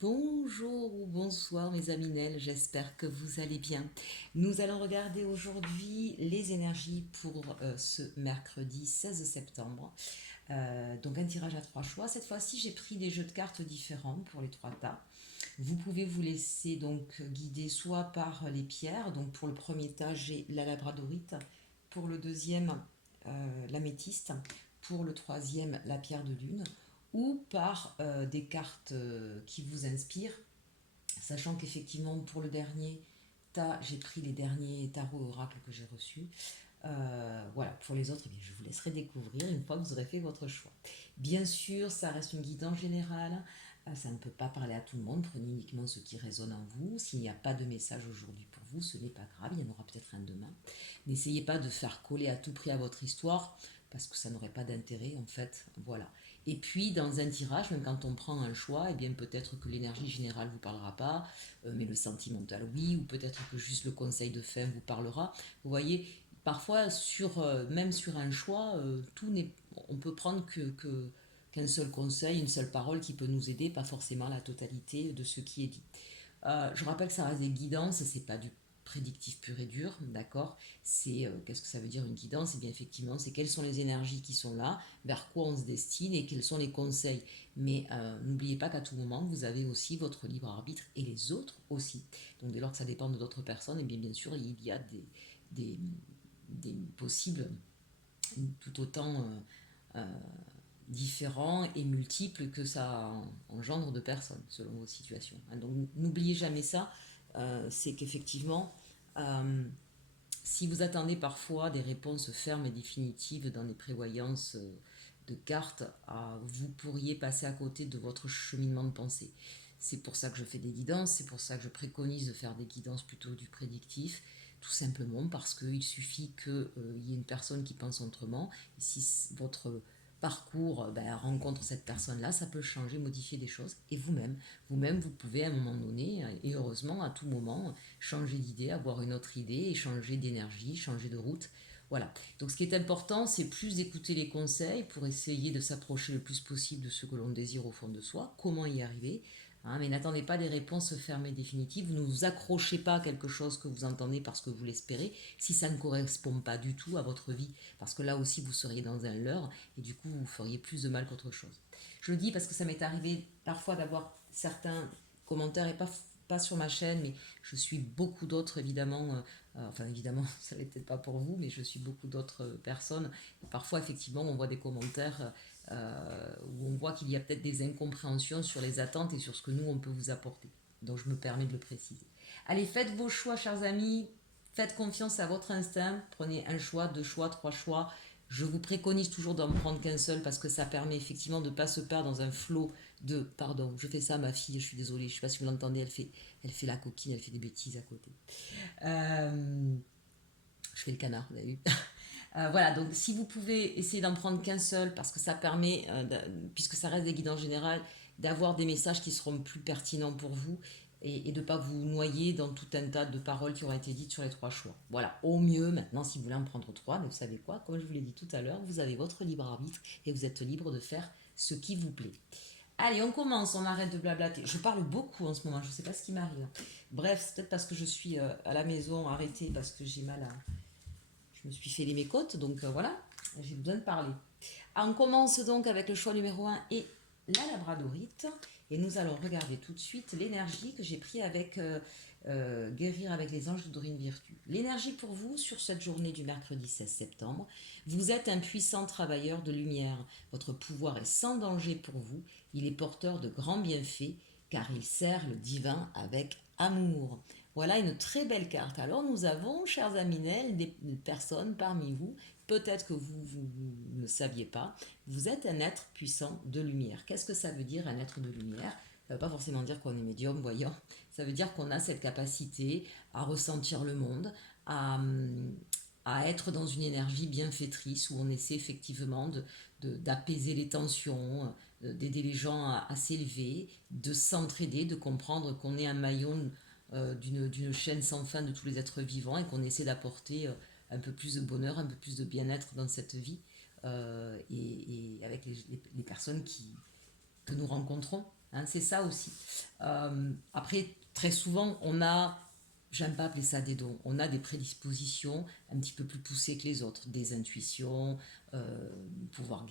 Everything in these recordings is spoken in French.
Bonjour ou bonsoir mes amis Nel, j'espère que vous allez bien. Nous allons regarder aujourd'hui les énergies pour ce mercredi 16 septembre. Donc un tirage à trois choix. Cette fois-ci j'ai pris des jeux de cartes différents pour les trois tas. Vous pouvez vous laisser donc guider soit par les pierres. Donc pour le premier tas j'ai la labradorite, pour le deuxième l'améthyste, pour le troisième la pierre de lune, ou par des cartes qui vous inspirent, sachant qu'effectivement pour le dernier tas, j'ai pris les derniers tarots oracles que j'ai reçus. Voilà, pour les autres, eh bien, je vous laisserai découvrir une fois que vous aurez fait votre choix. Bien sûr, ça reste une guidance générale, ça ne peut pas parler à tout le monde, prenez uniquement ce qui résonne en vous. S'il n'y a pas de message aujourd'hui pour vous, ce n'est pas grave, il y en aura peut-être un demain. N'essayez pas de faire coller à tout prix à votre histoire, parce que ça n'aurait pas d'intérêt en fait, voilà. Et puis dans un tirage, même quand on prend un choix, eh bien peut-être que l'énergie générale vous parlera pas, mais le sentimental oui, ou peut-être que juste le conseil de fin vous parlera. Vous voyez, parfois même sur un choix, on peut prendre qu'un seul conseil, une seule parole qui peut nous aider, pas forcément la totalité de ce qui est dit. Je rappelle que ça reste des guidances, c'est pas du prédictif pur et dur, d'accord. Qu'est-ce que ça veut dire une guidance? Et bien effectivement, c'est quelles sont les énergies qui sont là, vers quoi on se destine et quels sont les conseils. Mais n'oubliez pas qu'à tout moment, vous avez aussi votre libre arbitre et les autres aussi. Donc dès lors que ça dépend de d'autres personnes, et bien sûr, il y a des, des possibles tout autant différents et multiples que ça engendre de personnes selon vos situations. Donc n'oubliez jamais ça, c'est qu'effectivement, euh, si vous attendez parfois des réponses fermes et définitives dans les prévoyances de cartes, vous pourriez passer à côté de votre cheminement de pensée. C'est pour ça que je fais des guidances, c'est pour ça que je préconise de faire des guidances plutôt du prédictif, tout simplement parce qu'il suffit qu'il y ait une personne qui pense autrement. Et si votre parcours rencontre cette personne-là, ça peut changer, modifier des choses. Et vous-même, vous pouvez à un moment donné, et heureusement à tout moment, changer d'idée, avoir une autre idée, et changer d'énergie, changer de route. Voilà. Donc ce qui est important, c'est plus d'écouter les conseils pour essayer de s'approcher le plus possible de ce que l'on désire au fond de soi, comment y arriver. Hein, mais n'attendez pas des réponses fermées définitives. Ne vous accrochez pas à quelque chose que vous entendez parce que vous l'espérez, si ça ne correspond pas du tout à votre vie. Parce que là aussi, vous seriez dans un leurre et du coup, vous feriez plus de mal qu'autre chose. Je le dis parce que ça m'est arrivé parfois d'avoir certains commentaires, et pas sur ma chaîne, mais je suis beaucoup d'autres évidemment. Enfin, évidemment, ça n'est peut-être pas pour vous, mais je suis beaucoup d'autres personnes. Et parfois, effectivement, on voit des commentaires où on voit qu'il y a peut-être des incompréhensions sur les attentes et sur ce que nous, on peut vous apporter. Donc, je me permets de le préciser. Allez, faites vos choix, chers amis. Faites confiance à votre instinct. Prenez un choix, deux choix, trois choix. Je vous préconise toujours d'en prendre qu'un seul parce que ça permet effectivement de ne pas se perdre dans un flot de... Pardon, je fais ça à ma fille, je suis désolée, je ne sais pas si vous l'entendez, elle fait la coquine, elle fait des bêtises à côté. Je fais le canard, vous avez vu. Voilà, donc si vous pouvez essayer d'en prendre qu'un seul, parce que ça permet, puisque ça reste des guidances générales, d'avoir des messages qui seront plus pertinents pour vous et de ne pas vous noyer dans tout un tas de paroles qui auraient été dites sur les trois choix. Voilà, au mieux, maintenant, si vous voulez en prendre trois, vous savez quoi, comme je vous l'ai dit tout à l'heure, vous avez votre libre arbitre et vous êtes libre de faire ce qui vous plaît. Allez, on commence, on arrête de blablater. Je parle beaucoup en ce moment, je ne sais pas ce qui m'arrive. Bref, c'est peut-être parce que je suis à la maison arrêtée, parce que j'ai mal à, je me suis fait mes côtes, donc voilà, j'ai besoin de parler. On commence donc avec le choix numéro un et la labradorite. Et nous allons regarder tout de suite l'énergie que j'ai pris avec Guérir avec les anges de Dorine Virtue. L'énergie pour vous sur cette journée du mercredi 16 septembre. Vous êtes un puissant travailleur de lumière. Votre pouvoir est sans danger pour vous. Il est porteur de grands bienfaits car il sert le divin avec amour. Voilà une très belle carte. Alors nous avons, chers Aminel, des personnes parmi vous, peut-être que vous ne saviez pas, vous êtes un être puissant de lumière. Qu'est-ce que ça veut dire un être de lumière? Ça ne veut pas forcément dire qu'on est médium, voyant. Ça veut dire qu'on a cette capacité à ressentir le monde, à, à être dans une énergie bienfaitrice où on essaie effectivement d'apaiser les tensions, d'aider les gens à s'élever, de s'entraider, de comprendre qu'on est un maillon d'une chaîne sans fin de tous les êtres vivants et qu'on essaie d'apporter un peu plus de bonheur, un peu plus de bien-être dans cette vie et avec les personnes que nous rencontrons. hein, c'est ça aussi. Après, très souvent, j'aime pas appeler ça des dons, on a des prédispositions un petit peu plus poussées que les autres, des intuitions, un pouvoir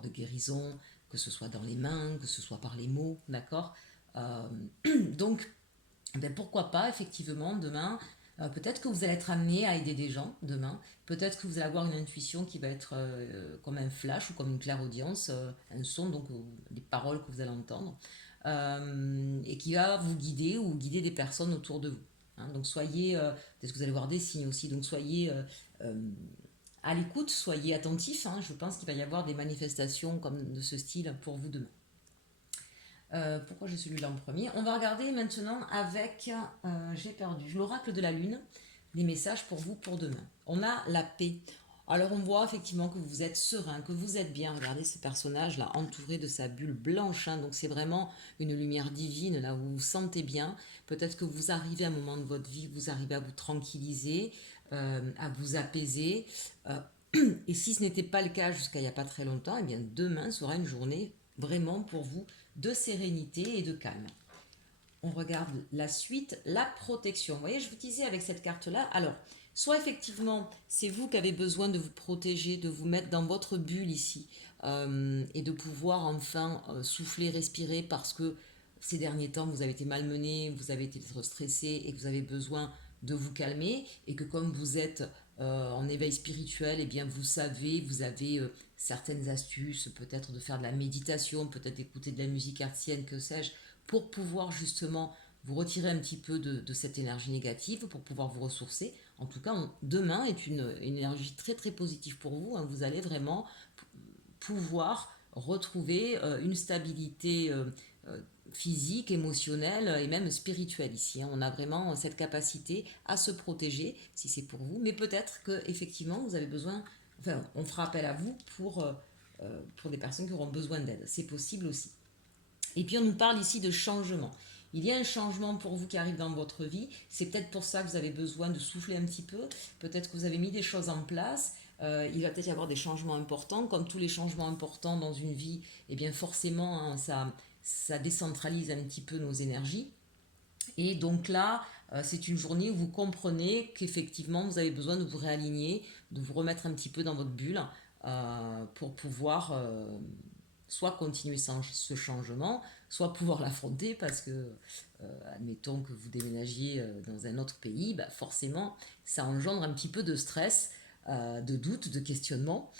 de guérison, que ce soit dans les mains, que ce soit par les mots, d'accord. Euh, donc, ben pourquoi pas, effectivement, demain, peut-être que vous allez être amené à aider des gens demain, peut-être que vous allez avoir une intuition qui va être comme un flash ou comme une clairaudience, un son, donc des paroles que vous allez entendre, et qui va vous guider ou guider des personnes autour de vous. Hein. Donc soyez, peut-être que vous allez voir des signes aussi, donc soyez à l'écoute, soyez attentifs. Hein. Je pense qu'il va y avoir des manifestations comme de ce style pour vous demain. Pourquoi j'ai celui-là en premier? On va regarder maintenant avec, j'ai perdu, l'oracle de la lune, les messages pour vous pour demain. On a la paix. Alors on voit effectivement que vous êtes serein, que vous êtes bien. Regardez ce personnage là entouré de sa bulle blanche, hein. Donc c'est vraiment une lumière divine là où vous vous sentez bien. Peut-être que vous arrivez à un moment de votre vie, vous arrivez à vous tranquilliser, à vous apaiser. Euh, et si ce n'était pas le cas jusqu'à il n'y a pas très longtemps, eh bien demain sera une journée vraiment pour vous de sérénité et de calme. On regarde la suite, la protection. Vous voyez, je vous disais avec cette carte-là, alors, soit effectivement, c'est vous qui avez besoin de vous protéger, de vous mettre dans votre bulle ici, et de pouvoir enfin souffler, respirer, parce que ces derniers temps, vous avez été malmené, vous avez été trop stressé, et que vous avez besoin de vous calmer, et que comme vous êtes en éveil spirituel, eh bien vous savez, vous avez certaines astuces, peut-être de faire de la méditation, peut-être d'écouter de la musique artienne, que sais-je, pour pouvoir justement vous retirer un petit peu de cette énergie négative, pour pouvoir vous ressourcer. En tout cas, demain est une énergie très très positive pour vous. Hein. Vous allez vraiment pouvoir retrouver une stabilité physique, émotionnelle et même spirituelle ici. Hein. On a vraiment cette capacité à se protéger si c'est pour vous, mais peut-être que effectivement vous avez besoin, enfin on fera appel à vous pour des personnes qui auront besoin d'aide. C'est possible aussi. Et puis on nous parle ici de changement. Il y a un changement pour vous qui arrive dans votre vie. C'est peut-être pour ça que vous avez besoin de souffler un petit peu. Peut-être que vous avez mis des choses en place. Il va peut-être y avoir des changements importants. Comme tous les changements importants dans une vie, eh bien forcément, hein, ça décentralise un petit peu nos énergies. Et donc là, c'est une journée où vous comprenez qu'effectivement, vous avez besoin de vous réaligner, de vous remettre un petit peu dans votre bulle pour pouvoir soit continuer ce changement, soit pouvoir l'affronter parce que, admettons que vous déménagiez dans un autre pays, bah forcément, ça engendre un petit peu de stress, de doute, de questionnement.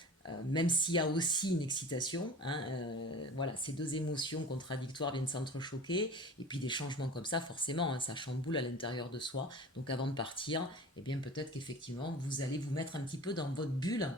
Même s'il y a aussi une excitation, hein, voilà, ces deux émotions contradictoires viennent s'entrechoquer, et puis des changements comme ça, forcément, hein, ça chamboule à l'intérieur de soi. Donc avant de partir, eh bien peut-être qu'effectivement, vous allez vous mettre un petit peu dans votre bulle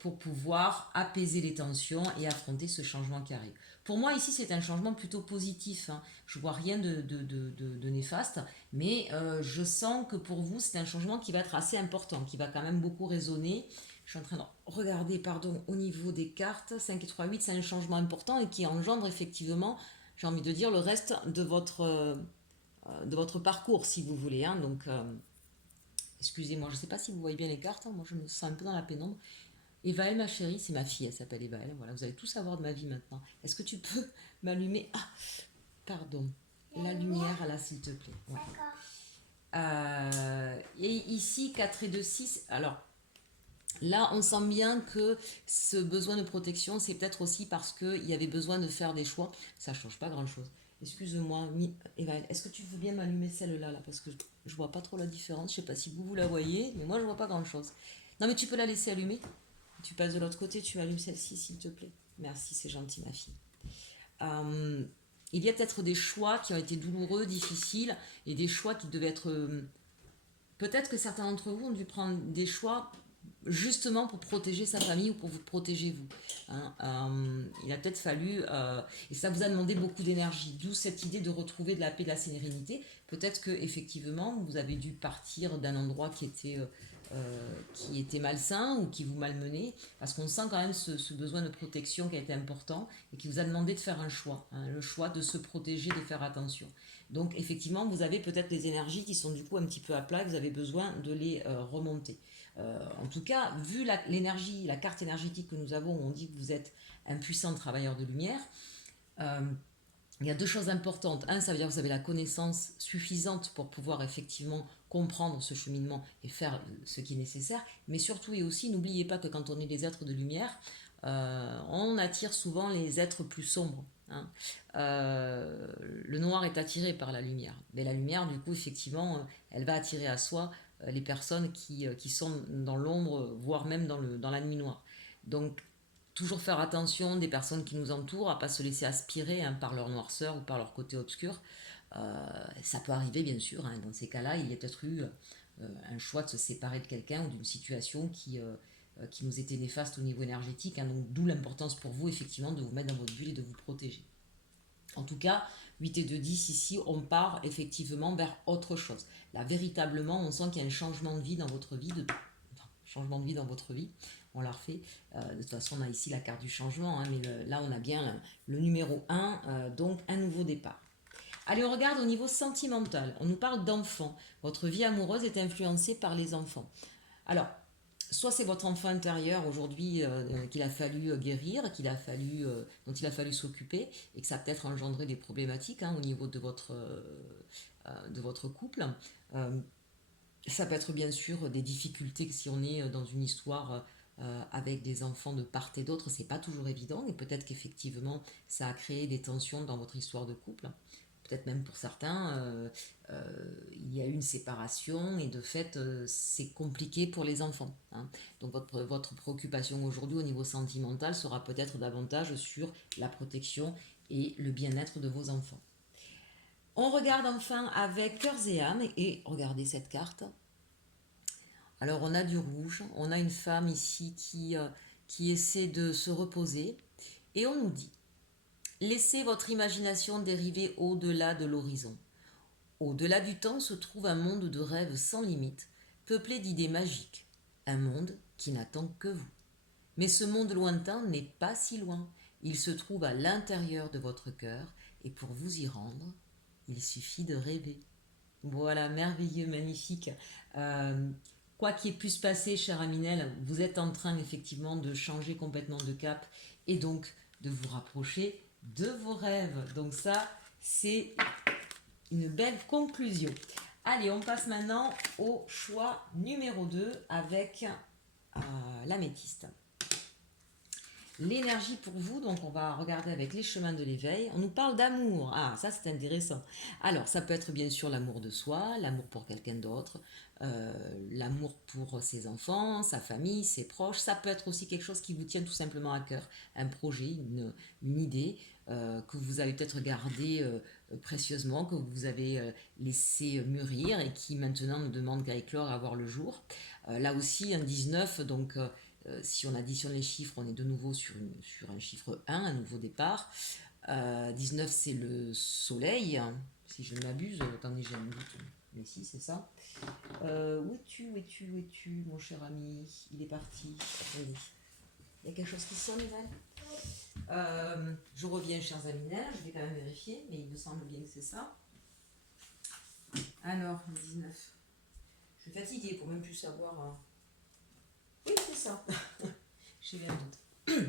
pour pouvoir apaiser les tensions et affronter ce changement qui arrive. Pour moi, ici, c'est un changement plutôt positif. Hein. Je vois rien de néfaste, mais je sens que pour vous, c'est un changement qui va être assez important, qui va quand même beaucoup résonner. Je suis en train de regarder, pardon, au niveau des cartes. 5 et 3, 8, c'est un changement important et qui engendre effectivement, j'ai envie de dire, le reste de votre parcours, si vous voulez. Hein. Donc, excusez-moi, je ne sais pas si vous voyez bien les cartes. Hein. Moi, je me sens un peu dans la pénombre. Evaël, ma chérie, c'est ma fille, elle s'appelle Evaël. Voilà, vous allez tout savoir de ma vie maintenant. Est-ce que tu peux m'allumer? Ah, pardon. La lumière, là, s'il te plaît. Ouais. Et ici, 4 et 2, 6. Alors, là, on sent bien que ce besoin de protection, c'est peut-être aussi parce qu'il y avait besoin de faire des choix. Ça ne change pas grand-chose. Excuse-moi, Evaël, est-ce que tu veux bien m'allumer celle-là là, parce que je vois pas trop la différence. Je sais pas si vous la voyez, mais moi, je vois pas grand-chose. Non, mais tu peux la laisser allumer. Tu passes de l'autre côté, tu allumes celle-ci, s'il te plaît. Merci, c'est gentil, ma fille. Euh, il y a peut-être des choix qui ont été douloureux, difficiles, et des choix qui devaient être... peut-être que certains d'entre vous ont dû prendre des choix justement pour protéger sa famille ou pour vous protéger vous. Hein. Il a peut-être fallu, et ça vous a demandé beaucoup d'énergie, d'où cette idée de retrouver de la paix, de la sérénité. Peut-être que effectivement vous avez dû partir d'un endroit qui était malsain ou qui vous malmenait, parce qu'on sent quand même ce besoin de protection qui a été important et qui vous a demandé de faire un choix, hein, le choix de se protéger, de faire attention. Donc effectivement, vous avez peut-être des énergies qui sont du coup un petit peu à plat, et vous avez besoin de les remonter. En tout cas, vu l'énergie, la carte énergétique que nous avons, où on dit que vous êtes un puissant travailleur de lumière, euh, il y a deux choses importantes. Un, ça veut dire que vous avez la connaissance suffisante pour pouvoir effectivement comprendre ce cheminement et faire ce qui est nécessaire. Mais surtout et aussi, n'oubliez pas que quand on est des êtres de lumière, on attire souvent les êtres plus sombres. Hein. Le noir est attiré par la lumière. Mais la lumière, du coup, effectivement, elle va attirer à soi les personnes qui sont dans l'ombre, voire même dans la nuit noire. Donc, toujours faire attention des personnes qui nous entourent, à pas se laisser aspirer hein, par leur noirceur ou par leur côté obscur. Ça peut arriver bien sûr, hein, dans ces cas-là, il y a peut-être eu un choix de se séparer de quelqu'un ou d'une situation qui nous était néfaste au niveau énergétique, hein, donc d'où l'importance pour vous effectivement de vous mettre dans votre bulle et de vous protéger. En tout cas, 8 et 2, 10, ici, on part effectivement vers autre chose. Là, véritablement, on sent qu'il y a un changement de vie dans votre vie, changement de vie dans votre vie. On l'a refait. De toute façon, on a ici la carte du changement, hein, mais là, on a bien le numéro 1, donc un nouveau départ. Allez, on regarde au niveau sentimental. On nous parle d'enfants. Votre vie amoureuse est influencée par les enfants. Alors, soit c'est votre enfant intérieur aujourd'hui qu'il a fallu guérir, dont il a fallu s'occuper, et que ça a peut-être engendré des problématiques hein, au niveau de votre couple. Ça peut être bien sûr des difficultés si on est dans une histoire avec des enfants de part et d'autre, c'est pas toujours évident, et peut-être qu'effectivement ça a créé des tensions dans votre histoire de couple. Peut-être même pour certains, il y a eu une séparation et de fait, c'est compliqué pour les enfants. Hein. Donc votre préoccupation aujourd'hui au niveau sentimental sera peut-être davantage sur la protection et le bien-être de vos enfants. On regarde enfin avec cœurs et âmes et regardez cette carte. Alors on a du rouge, on a une femme ici qui essaie de se reposer et on nous dit laissez votre imagination dériver au-delà de l'horizon. Au-delà du temps se trouve un monde de rêves sans limite, peuplé d'idées magiques, un monde qui n'attend que vous. Mais ce monde lointain n'est pas si loin, il se trouve à l'intérieur de votre cœur et pour vous y rendre, il suffit de rêver. Voilà, merveilleux, magnifique. Quoi qu'il puisse se passer, cher Aminel, vous êtes en train effectivement de changer complètement de cap et donc de vous rapprocher de vos rêves. Donc ça, c'est une belle conclusion. Allez, on passe maintenant au choix numéro 2 avec l'améthyste. L'énergie pour vous, donc on va regarder avec les chemins de l'éveil. On nous parle d'amour. Ah, ça c'est intéressant. Alors, ça peut être bien sûr l'amour de soi, l'amour pour quelqu'un d'autre, l'amour pour ses enfants, sa famille, ses proches. Ça peut être aussi quelque chose qui vous tient tout simplement à cœur. Un projet, une idée que vous avez peut-être gardée précieusement, que vous avez laissé mûrir et qui maintenant ne demande qu'à éclore et à voir le jour. Là aussi, un 19, donc... si on additionne les chiffres, on est de nouveau sur un chiffre 1, un nouveau départ. 19, c'est le soleil, si je ne m'abuse. Attendez, j'ai un doute. Mais si, c'est ça. Où es-tu, mon cher ami? Il est parti. Attendez. Il y a quelque chose qui sonne, Yvan Je reviens, chers amis. Je vais quand même vérifier, mais il me semble bien que c'est ça. Alors, le 19. Je suis fatiguée pour même plus savoir... Oui, c'est ça. J'ai bien doute.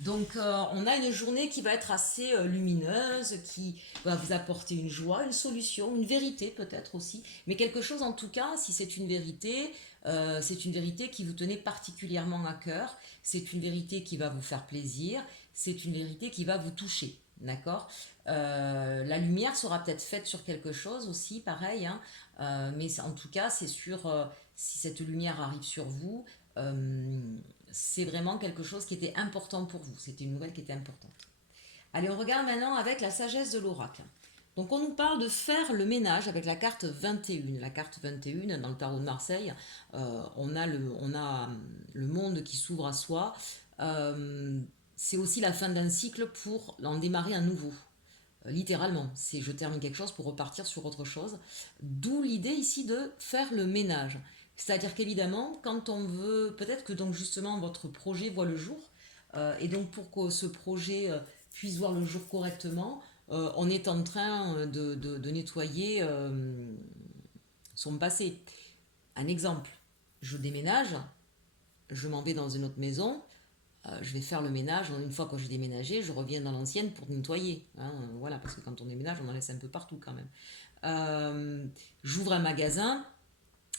Donc, on a une journée qui va être assez lumineuse, qui va vous apporter une joie, une solution, une vérité peut-être aussi. Mais quelque chose en tout cas, si c'est une vérité qui vous tenait particulièrement à cœur. C'est une vérité qui va vous faire plaisir. C'est une vérité qui va vous toucher. D'accord La lumière sera peut-être faite sur quelque chose aussi, pareil. Hein, mais en tout cas, c'est sûr, si cette lumière arrive sur vous, c'est vraiment quelque chose qui était important pour vous. C'était une nouvelle qui était importante. Allez, on regarde maintenant avec la sagesse de l'oracle. Donc on nous parle de faire le ménage avec la carte 21. La carte 21, dans le tarot de Marseille, on a le monde qui s'ouvre à soi. C'est aussi la fin d'un cycle pour en démarrer un nouveau. Littéralement, c'est je termine quelque chose pour repartir sur autre chose. D'où l'idée ici de faire le ménage. C'est-à-dire qu'évidemment, quand on veut, peut-être que donc justement votre projet voit le jour, et donc pour que ce projet puisse voir le jour correctement, on est en train de nettoyer son passé. Un exemple, je déménage, je m'en vais dans une autre maison, je vais faire le ménage. Une fois que j'ai déménagé, je reviens dans l'ancienne pour nettoyer. Hein, voilà, parce que quand on déménage, on en laisse un peu partout quand même. J'ouvre un magasin,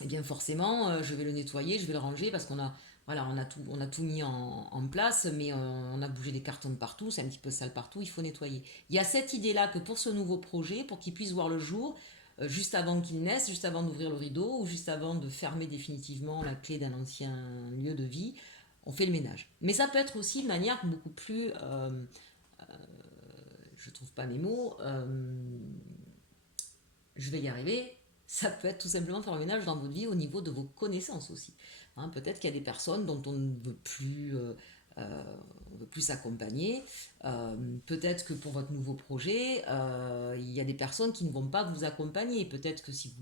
et bien forcément, je vais le nettoyer, je vais le ranger parce qu'on a, voilà, on a tout mis en place, mais on a bougé des cartons de partout, c'est un petit peu sale partout, il faut nettoyer. Il y a cette idée-là que pour ce nouveau projet, pour qu'il puisse voir le jour, juste avant qu'il naisse, juste avant d'ouvrir le rideau, ou juste avant de fermer définitivement la clé d'un ancien lieu de vie, on fait le ménage. Mais ça peut être aussi une manière beaucoup plus, je trouve pas mes mots, je vais y arriver, ça peut être tout simplement faire le ménage dans votre vie au niveau de vos connaissances aussi. Hein, peut-être qu'il y a des personnes dont on veut plus s'accompagner. Peut-être que pour votre nouveau projet, il y a des personnes qui ne vont pas vous accompagner. Peut-être que si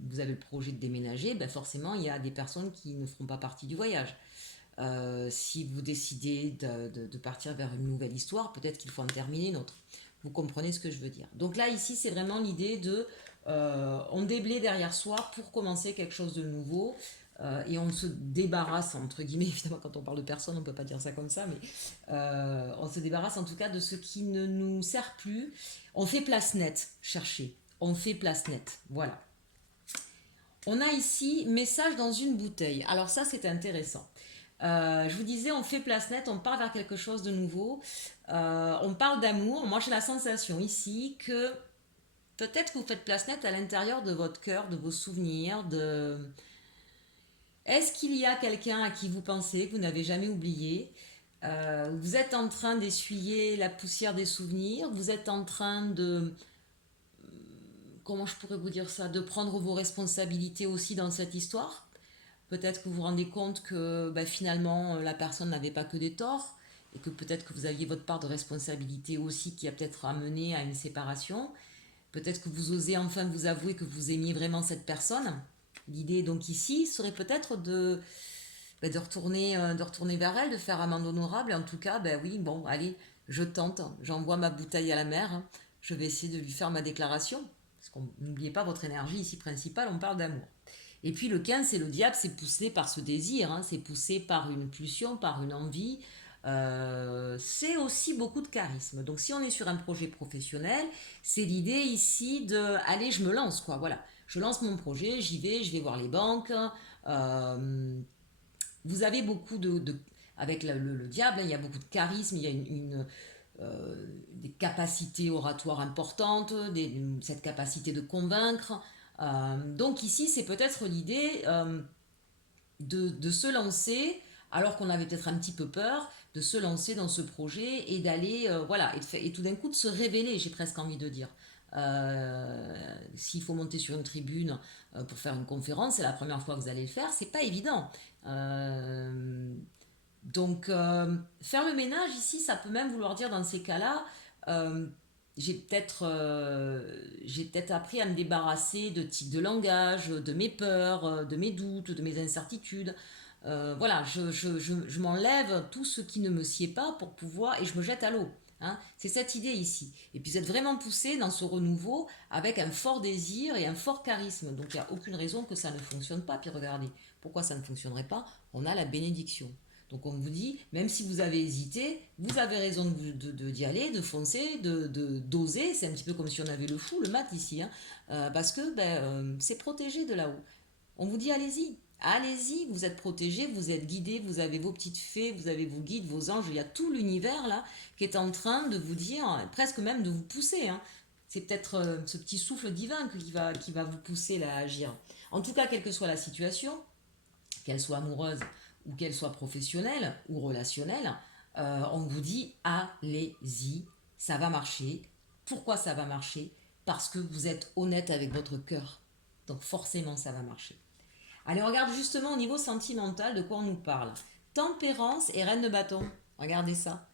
vous avez le projet de déménager, ben forcément, il y a des personnes qui ne feront pas partie du voyage. Si vous décidez de partir vers une nouvelle histoire, peut-être qu'il faut en terminer une autre. Vous comprenez ce que je veux dire. Donc là, ici, c'est vraiment l'idée de on déblaye derrière soi pour commencer quelque chose de nouveau. Et on se débarrasse, entre guillemets, évidemment quand on parle de personne, on ne peut pas dire ça comme ça, mais on se débarrasse en tout cas de ce qui ne nous sert plus. On fait place nette, cherchez. On fait place nette, voilà. On a ici message dans une bouteille. Alors ça, c'est intéressant. Je vous disais, on fait place nette, on part vers quelque chose de nouveau. On parle d'amour. Moi, j'ai la sensation ici que peut-être que vous faites place nette à l'intérieur de votre cœur, de vos souvenirs, de... Est-ce qu'il y a quelqu'un à qui vous pensez, que vous n'avez jamais oublié? Vous êtes en train d'essuyer la poussière des souvenirs, vous êtes en train de... Comment je pourrais vous dire ça? De prendre vos responsabilités aussi dans cette histoire. Peut-être que vous vous rendez compte que finalement la personne n'avait pas que des torts et que peut-être que vous aviez votre part de responsabilité aussi qui a peut-être amené à une séparation. Peut-être que vous osez enfin vous avouer que vous aimiez vraiment cette personne. L'idée donc ici serait peut-être de retourner vers elle, de faire amende honorable. Et en tout cas, oui, bon, allez, je tente, j'envoie ma bouteille à la mer, hein. Je vais essayer de lui faire ma déclaration. Parce qu'on n'oubliez pas votre énergie ici principale, on parle d'amour. Et puis le 15, c'est le diable, c'est poussé par ce désir, hein, c'est poussé par une pulsion, par une envie. C'est aussi beaucoup de charisme. Donc si on est sur un projet professionnel, c'est l'idée ici de allez, je me lance, quoi. Voilà, je lance mon projet, j'y vais, je vais voir les banques. Vous avez beaucoup avec le diable, hein, il y a beaucoup de charisme, il y a des capacités oratoires importantes, cette capacité de convaincre. Donc ici, c'est peut-être l'idée de se lancer, alors qu'on avait peut-être un petit peu peur, de se lancer dans ce projet et d'aller, voilà, et tout d'un coup de se révéler, j'ai presque envie de dire. S'il faut monter sur une tribune pour faire une conférence, c'est la première fois que vous allez le faire, c'est pas évident. Donc, faire le ménage ici, ça peut même vouloir dire dans ces cas-là, euh, j'ai peut-être appris à me débarrasser de types de langage, de mes peurs, de mes doutes, de mes incertitudes. Voilà, je m'enlève tout ce qui ne me sied pas pour pouvoir, et je me jette à l'eau. Hein. C'est cette idée ici. Et puis vous êtes vraiment poussé dans ce renouveau avec un fort désir et un fort charisme. Donc il n'y a aucune raison que ça ne fonctionne pas. Puis regardez, pourquoi ça ne fonctionnerait pas? On a la bénédiction. Donc on vous dit, même si vous avez hésité, vous avez raison d'y aller, de foncer, d'oser. C'est un petit peu comme si on avait le fou, le mat ici, hein. Parce que c'est protégé de là-haut. On vous dit, allez-y, allez-y, vous êtes protégé, vous êtes guidé, vous avez vos petites fées, vous avez vos guides, vos anges, il y a tout l'univers là qui est en train de vous dire, presque même de vous pousser, hein. C'est peut-être ce petit souffle divin qui va vous pousser là, à agir. En tout cas, quelle que soit la situation, qu'elle soit amoureuse ou qu'elle soit professionnelle ou relationnelle, on vous dit allez-y, ça va marcher. Pourquoi ça va marcher? Parce que vous êtes honnête avec votre cœur. Donc forcément ça va marcher. Allez, on regarde justement au niveau sentimental de quoi on nous parle. Tempérance et reine de bâton. Regardez ça.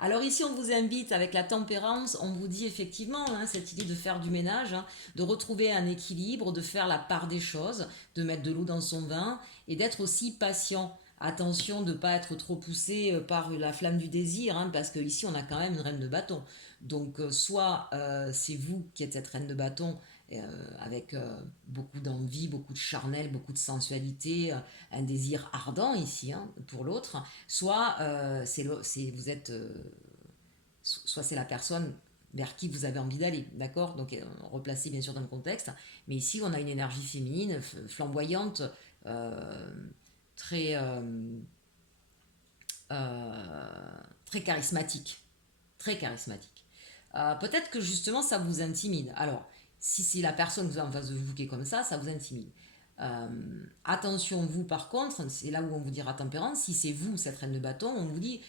Alors ici, on vous invite avec la tempérance, on vous dit effectivement cette idée de faire du ménage, de retrouver un équilibre, de faire la part des choses, de mettre de l'eau dans son vin et d'être aussi patient. Attention de ne pas être trop poussé par la flamme du désir, parce qu'ici on a quand même une reine de bâton. Donc soit c'est vous qui êtes cette reine de bâton avec beaucoup d'envie, beaucoup de charnel, beaucoup de sensualité, un désir ardent ici hein, pour l'autre, soit vous êtes, soit c'est la personne vers qui vous avez envie d'aller, d'accord? Donc replacé bien sûr dans le contexte, mais ici on a une énergie féminine flamboyante, euh, très très charismatique, très charismatique. Peut-être que justement ça vous intimide. Alors, si c'est la personne que vous avez en face de vous qui est comme ça vous intimide. Attention, vous par contre, c'est là où on vous dira tempérance, si c'est vous cette reine de bâton, on vous dit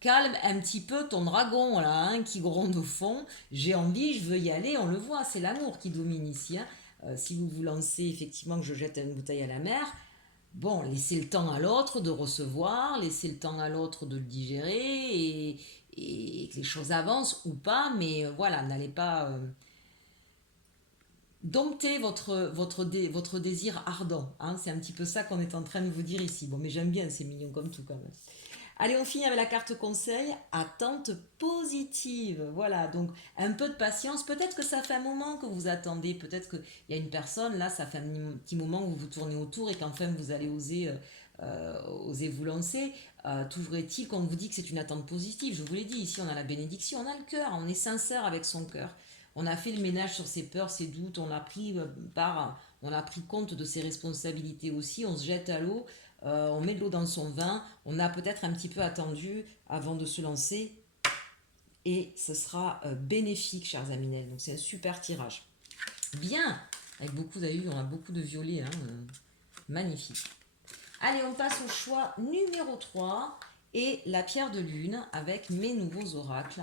calme un petit peu ton dragon là, hein, qui gronde au fond, j'ai envie, je veux y aller, on le voit, c'est l'amour qui domine ici. Hein. Si vous vous lancez effectivement que je jette une bouteille à la mer, bon, laissez le temps à l'autre de recevoir, laissez le temps à l'autre de le digérer et que les choses avancent ou pas, mais voilà, n'allez pas dompter votre désir ardent. Hein, c'est un petit peu ça qu'on est en train de vous dire ici. Bon, mais j'aime bien, c'est mignon comme tout quand même. Allez, on finit avec la carte conseil, attente positive. Voilà, donc un peu de patience. Peut-être que ça fait un moment que vous attendez. Peut-être qu'il y a une personne, là, ça fait un petit moment que vous vous tournez autour et qu'enfin vous allez oser vous lancer. Toujours est-il qu'on vous dit que c'est une attente positive. Je vous l'ai dit, ici on a la bénédiction, on a le cœur, on est sincère avec son cœur. On a fait le ménage sur ses peurs, ses doutes, on a pris compte de ses responsabilités aussi, on se jette à l'eau, on met de l'eau dans son vin, on a peut-être un petit peu attendu avant de se lancer et ce sera bénéfique, chers Aminel. Donc c'est un super tirage. Bien, avec beaucoup, vous avez vu, on a beaucoup de violets, hein, magnifique. Allez, on passe au choix numéro 3 et la pierre de lune avec mes nouveaux oracles.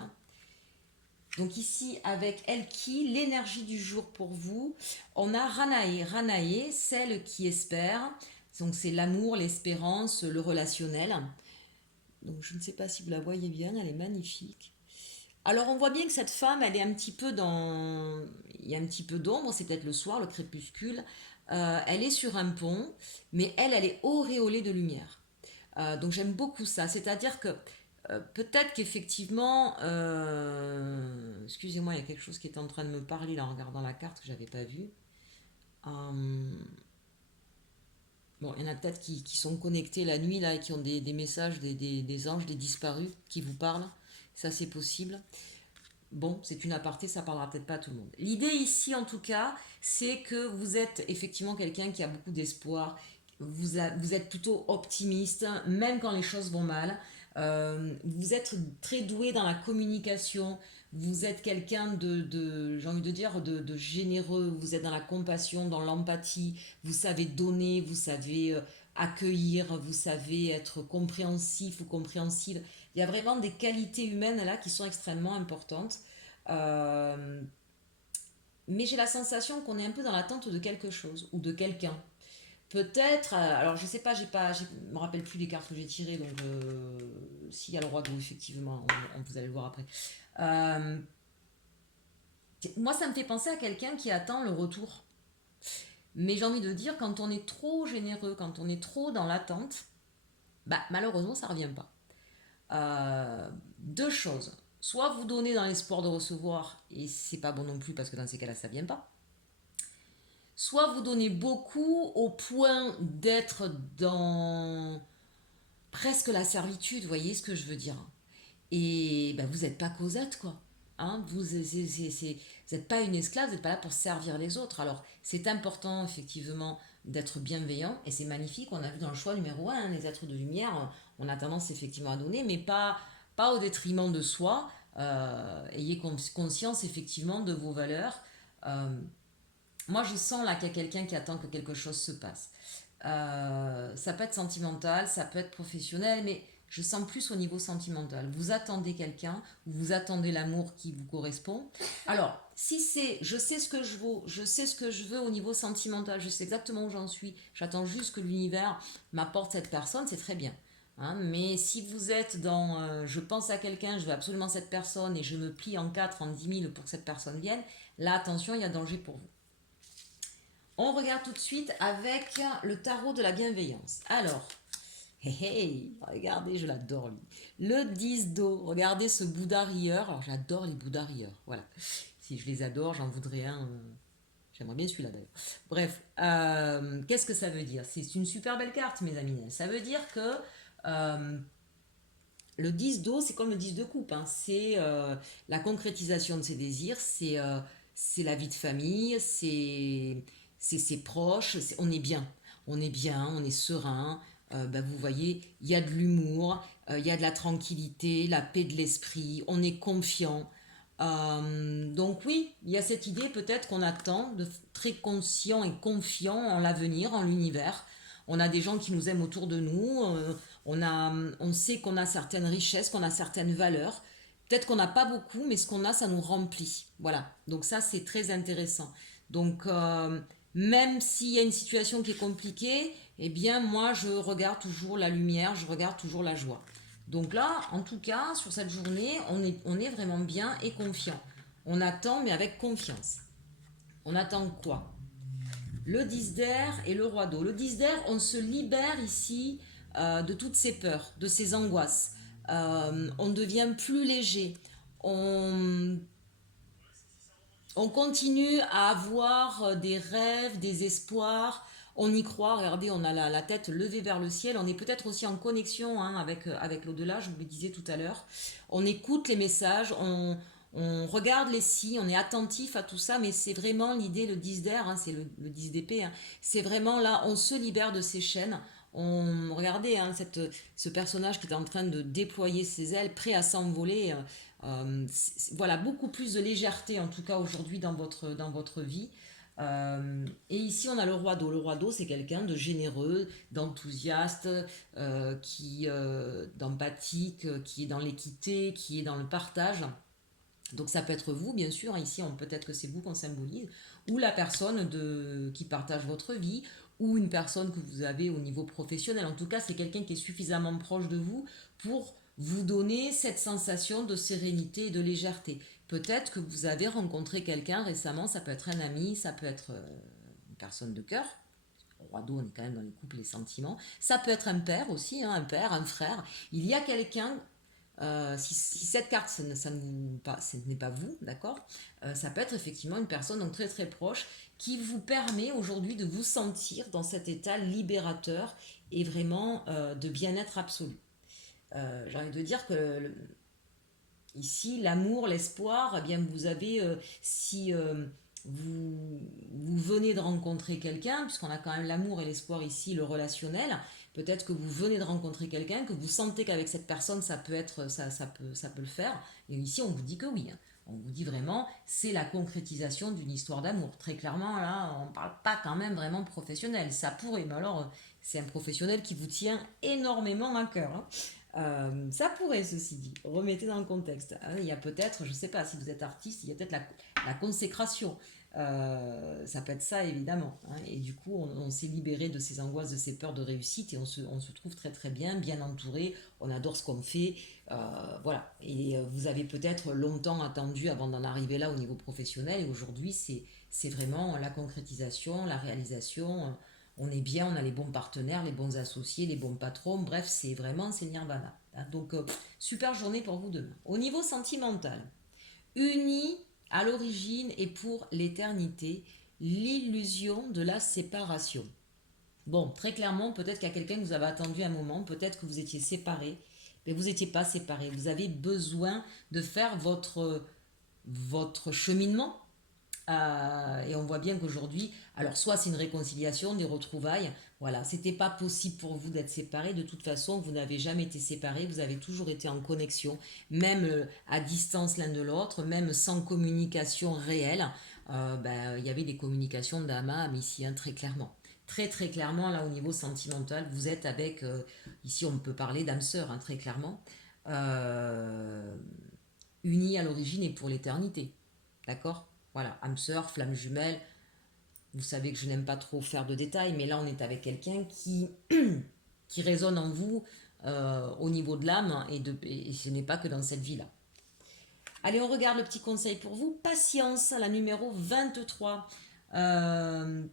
Donc ici, avec Elki, l'énergie du jour pour vous, on a Ranae. Ranae, celle qui espère. Donc c'est l'amour, l'espérance, le relationnel. Donc je ne sais pas si vous la voyez bien, elle est magnifique. Alors on voit bien que cette femme, elle est un petit peu dans... Il y a un petit peu d'ombre, c'est peut-être le soir, le crépuscule. Elle est sur un pont, mais elle est auréolée de lumière. Donc j'aime beaucoup ça. C'est-à-dire que peut-être qu'effectivement, excusez-moi, il y a quelque chose qui est en train de me parler là en regardant la carte que j'avais pas vue. Bon, il y en a peut-être qui sont connectés la nuit là et qui ont des messages des anges, des disparus qui vous parlent. Ça c'est possible. Bon, c'est une aparté, ça parlera peut-être pas à tout le monde. L'idée ici, en tout cas, c'est que vous êtes effectivement quelqu'un qui a beaucoup d'espoir. Vous êtes plutôt optimiste, même quand les choses vont mal. Vous êtes très doué dans la communication. Vous êtes quelqu'un j'ai envie de dire, de généreux. Vous êtes dans la compassion, dans l'empathie. Vous savez donner, vous savez accueillir, vous savez être compréhensif ou compréhensive. Il y a vraiment des qualités humaines là qui sont extrêmement importantes. Euh, mais j'ai la sensation qu'on est un peu dans l'attente de quelque chose ou de quelqu'un. Peut-être, alors je sais pas, je me rappelle plus les cartes que j'ai tirées, donc s'il y a le roi de roue, effectivement, vous allez le voir après. Euh, Moi, ça me fait penser à quelqu'un qui attend le retour. Mais j'ai envie de dire, quand on est trop généreux, quand on est trop dans l'attente, bah malheureusement, ça revient pas. Deux choses. Soit vous donnez dans l'espoir de recevoir, et c'est pas bon non plus parce que dans ces cas-là, ça vient pas. Soit vous donnez beaucoup au point d'être dans presque la servitude, vous voyez ce que je veux dire. Et ben, vous n'êtes pas Cosette, quoi. Hein, vous n'êtes pas une esclave, vous n'êtes pas là pour servir les autres. Alors, c'est important, effectivement, d'être bienveillant, et c'est magnifique. On a vu dans le choix numéro 1, hein, les êtres de lumière, on a tendance effectivement à donner, mais pas au détriment de soi. Ayez conscience, effectivement, de vos valeurs. Euh, Moi, je sens là qu'il y a quelqu'un qui attend que quelque chose se passe. Ça peut être sentimental, ça peut être professionnel, mais je sens plus au niveau sentimental. Vous attendez quelqu'un, vous attendez l'amour qui vous correspond. Alors, si c'est je sais ce que je vaux, je sais ce que je veux au niveau sentimental, je sais exactement où j'en suis, j'attends juste que l'univers m'apporte cette personne, c'est très bien. Hein, mais si vous êtes dans je pense à quelqu'un, je veux absolument cette personne et je me plie en 4, en 10 000 pour que cette personne vienne, là attention, il y a danger pour vous. On regarde tout de suite avec le tarot de la bienveillance. Alors, regardez, je l'adore lui. Le 10 d'eau, regardez ce Bouddha rieur. Alors j'adore les Bouddhas rieurs, voilà. Si je les adore, j'en voudrais un J'aimerais bien celui-là d'ailleurs. Bref, qu'est-ce que ça veut dire? C'est une super belle carte, mes amis. Ça veut dire que euh, le 10 d'eau, c'est comme le 10 de coupe, hein. C'est la concrétisation de ses désirs, c'est la vie de famille, c'est ses proches, on est bien. On est bien, on est serein. Vous voyez, il y a de l'humour, il y a de la tranquillité, la paix de l'esprit, on est confiant. Donc oui, il y a cette idée peut-être qu'on attend de très conscient et confiant en l'avenir, en l'univers. On a des gens qui nous aiment autour de nous. On sait qu'on a certaines richesses, qu'on a certaines valeurs. Peut-être qu'on n'a pas beaucoup, mais ce qu'on a, ça nous remplit. Voilà. Donc ça, c'est très intéressant. Donc même s'il y a une situation qui est compliquée, eh bien moi, je regarde toujours la lumière, je regarde toujours la joie. Donc là, en tout cas, sur cette journée, on est vraiment bien et confiant. On attend, mais avec confiance. On attend quoi? Le 10 d'air et le roi d'eau. Le 10 d'air, on se libère ici de toutes ces peurs, de ces angoisses. On devient plus léger. On, on continue à avoir des rêves, des espoirs. On y croit. Regardez, on a la tête levée vers le ciel. On est peut-être aussi en connexion hein, avec l'au-delà, je vous le disais tout à l'heure. On écoute les messages, on regarde les signes, on est attentif à tout ça, mais c'est vraiment l'idée, le 10 d'air, hein, c'est le 10 d'épée. Hein. C'est vraiment là, on se libère de ces chaînes. Regardez hein, ce personnage qui est en train de déployer ses ailes, prêt à s'envoler. Voilà, beaucoup plus de légèreté en tout cas aujourd'hui dans votre vie. Et ici on a le roi d'eau. Le roi d'eau c'est quelqu'un de généreux, d'enthousiaste, d'empathique, qui est dans l'équité, qui est dans le partage. Donc ça peut être vous, bien sûr, ici peut-être que c'est vous qu'on symbolise, ou la personne qui partage votre vie, ou une personne que vous avez au niveau professionnel. En tout cas, c'est quelqu'un qui est suffisamment proche de vous pour vous donner cette sensation de sérénité et de légèreté. Peut-être que vous avez rencontré quelqu'un récemment, ça peut être un ami, ça peut être une personne de cœur. Au roi d'eau, on est quand même dans les couples, les sentiments. Ça peut être un père aussi, hein, un père, un frère. Il y a quelqu'un si cette carte, ce n'est pas vous, d'accord ça peut être effectivement une personne donc très très proche qui vous permet aujourd'hui de vous sentir dans cet état libérateur et vraiment de bien-être absolu. J'ai envie de dire que ici, l'amour, l'espoir, eh bien vous avez, si vous venez de rencontrer quelqu'un, puisqu'on a quand même l'amour et l'espoir ici, le relationnel, peut-être que vous venez de rencontrer quelqu'un, que vous sentez qu'avec cette personne, ça peut être, ça peut le faire. Et ici, on vous dit que oui. Hein. On vous dit vraiment, c'est la concrétisation d'une histoire d'amour. Très clairement, là, on ne parle pas quand même vraiment professionnel. Ça pourrait, mais alors, c'est un professionnel qui vous tient énormément à cœur. Hein. Ça pourrait, ceci dit, remettez dans le contexte. Hein, il y a peut-être, je ne sais pas, si vous êtes artiste, il y a peut-être la consécration. Ça peut être ça, évidemment. Hein, et du coup, on s'est libéré de ces angoisses, de ces peurs de réussite et on se trouve très très bien entouré. On adore ce qu'on fait. Voilà. Et vous avez peut-être longtemps attendu avant d'en arriver là au niveau professionnel. Et aujourd'hui, c'est vraiment la concrétisation, la réalisation. On est bien, on a les bons partenaires, les bons associés, les bons patrons, bref, c'est nirvana. Hein. Donc, super journée pour vous demain. Au niveau sentimental, unis à l'origine et pour l'éternité, l'illusion de la séparation. Bon, très clairement, peut-être qu'il y a quelqu'un que vous avez attendu un moment, peut-être que vous étiez séparés, mais vous n'étiez pas séparés. Vous avez besoin de faire votre cheminement, et on voit bien qu'aujourd'hui, alors soit c'est une réconciliation, des retrouvailles, voilà, c'était pas possible pour vous d'être séparés. De toute façon, vous n'avez jamais été séparés, vous avez toujours été en connexion, même à distance l'un de l'autre, même sans communication réelle. Il y avait des communications d'âme à âme ici, hein, très clairement. Très très clairement, là au niveau sentimental, vous êtes avec, ici on peut parler d'âme sœur, hein, très clairement, euh, unis à l'origine et pour l'éternité. D'accord. Voilà, âme sœur, flamme jumelle. Vous savez que je n'aime pas trop faire de détails, mais là on est avec quelqu'un qui résonne en vous au niveau de l'âme et ce n'est pas que dans cette vie-là. Allez, on regarde le petit conseil pour vous. Patience, la numéro 23. On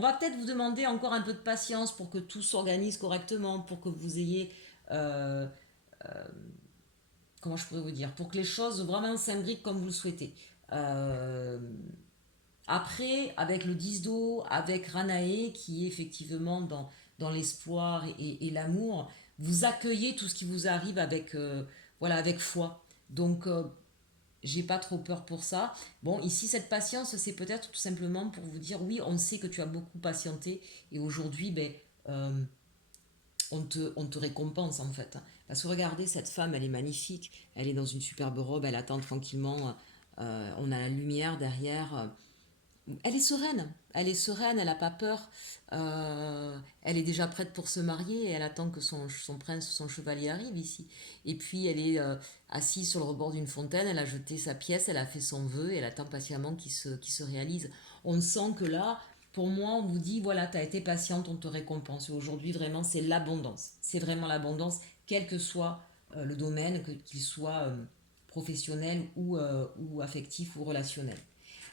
va peut-être vous demander encore un peu de patience pour que tout s'organise correctement, pour que vous ayez... euh, comment je pourrais vous dire, pour que les choses vraiment s'imbriquent comme vous le souhaitez. Après, avec le 10 d'eau, avec Ranae, qui est effectivement dans l'espoir et l'amour, vous accueillez tout ce qui vous arrive avec, voilà, avec foi. Donc, j'ai pas trop peur pour ça. Bon, ici, cette patience, c'est peut-être tout simplement pour vous dire, oui, on sait que tu as beaucoup patienté et aujourd'hui, ben, euh, on te récompense en fait. Parce que regardez, cette femme, elle est magnifique. Elle est dans une superbe robe, elle attend tranquillement. On a la lumière derrière. Elle est sereine. Elle est sereine, elle n'a pas peur. Elle est déjà prête pour se marier et elle attend que son prince, son chevalier arrive ici. Et puis elle est assise sur le rebord d'une fontaine, elle a jeté sa pièce, elle a fait son vœu et elle attend patiemment qu'il se réalise. On sent que là, pour moi, on vous dit, voilà, tu as été patiente, on te récompense. Et aujourd'hui, vraiment, c'est l'abondance. C'est vraiment l'abondance, quel que soit le domaine, qu'il soit professionnel ou affectif ou relationnel.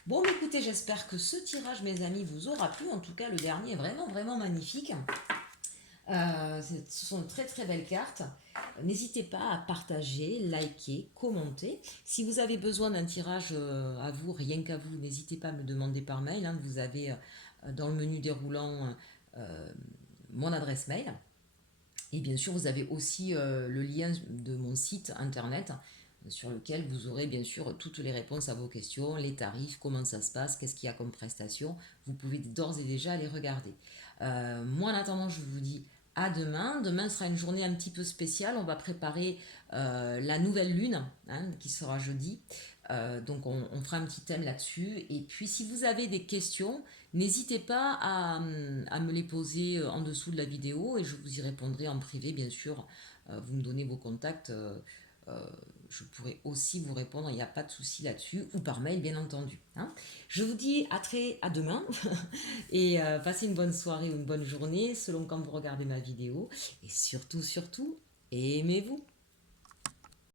Bon, écoutez, j'espère que ce tirage, mes amis, vous aura plu. En tout cas, le dernier est vraiment, vraiment magnifique. Ce sont de très, très belles cartes. N'hésitez pas à partager, liker, commenter. Si vous avez besoin d'un tirage à vous, rien qu'à vous, n'hésitez pas à me demander par mail. Hein. Vous avez dans le menu déroulant euh, mon adresse mail. Et bien sûr, vous avez aussi le lien de mon site internet sur lequel vous aurez bien sûr toutes les réponses à vos questions, les tarifs, comment ça se passe, qu'est-ce qu'il y a comme prestation. Vous pouvez d'ores et déjà les regarder. Moi, en attendant, je vous dis à demain. Demain sera une journée un petit peu spéciale. On va préparer la nouvelle lune, hein, qui sera jeudi. Donc on fera un petit thème là-dessus. Et puis si vous avez des questions, n'hésitez pas à me les poser en dessous de la vidéo et je vous y répondrai en privé, bien sûr. Vous me donnez vos contacts. Je pourrai aussi vous répondre, il n'y a pas de souci là-dessus, ou par mail, bien entendu. Hein. Je vous dis à demain et passez une bonne soirée ou une bonne journée selon quand vous regardez ma vidéo. Et surtout, surtout, aimez-vous.